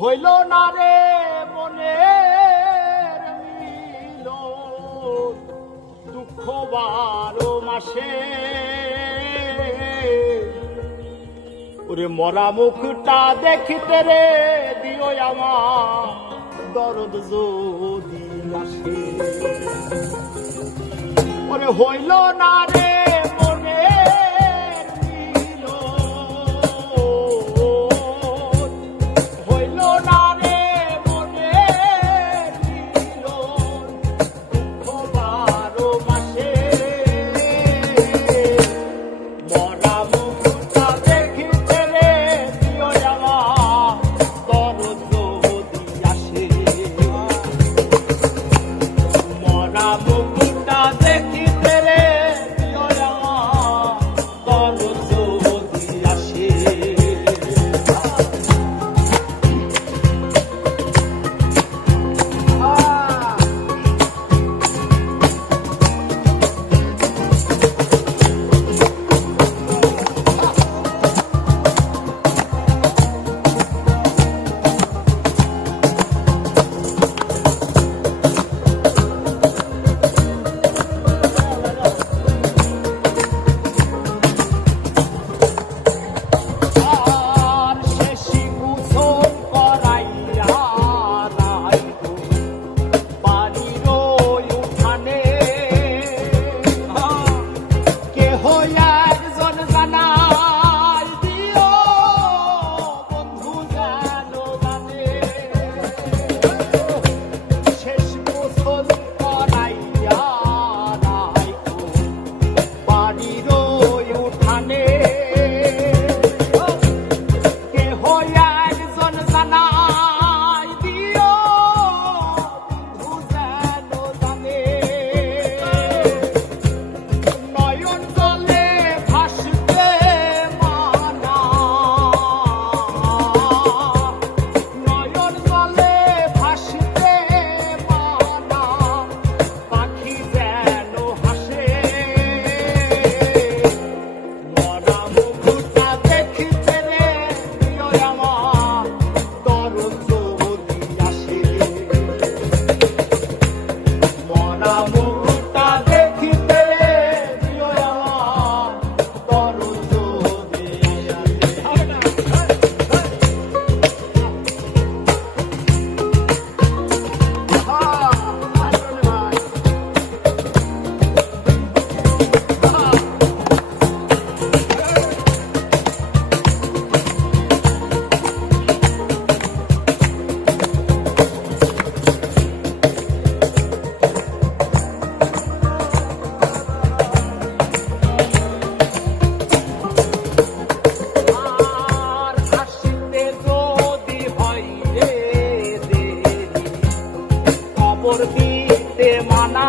হইল না রে মনে দুঃখ বারো মাসে। ওরে মরা মুখটা দেখিতে রে, দিও আমার দরদ যদি আসে। ওরে হইল না রে উপর দিতে মানা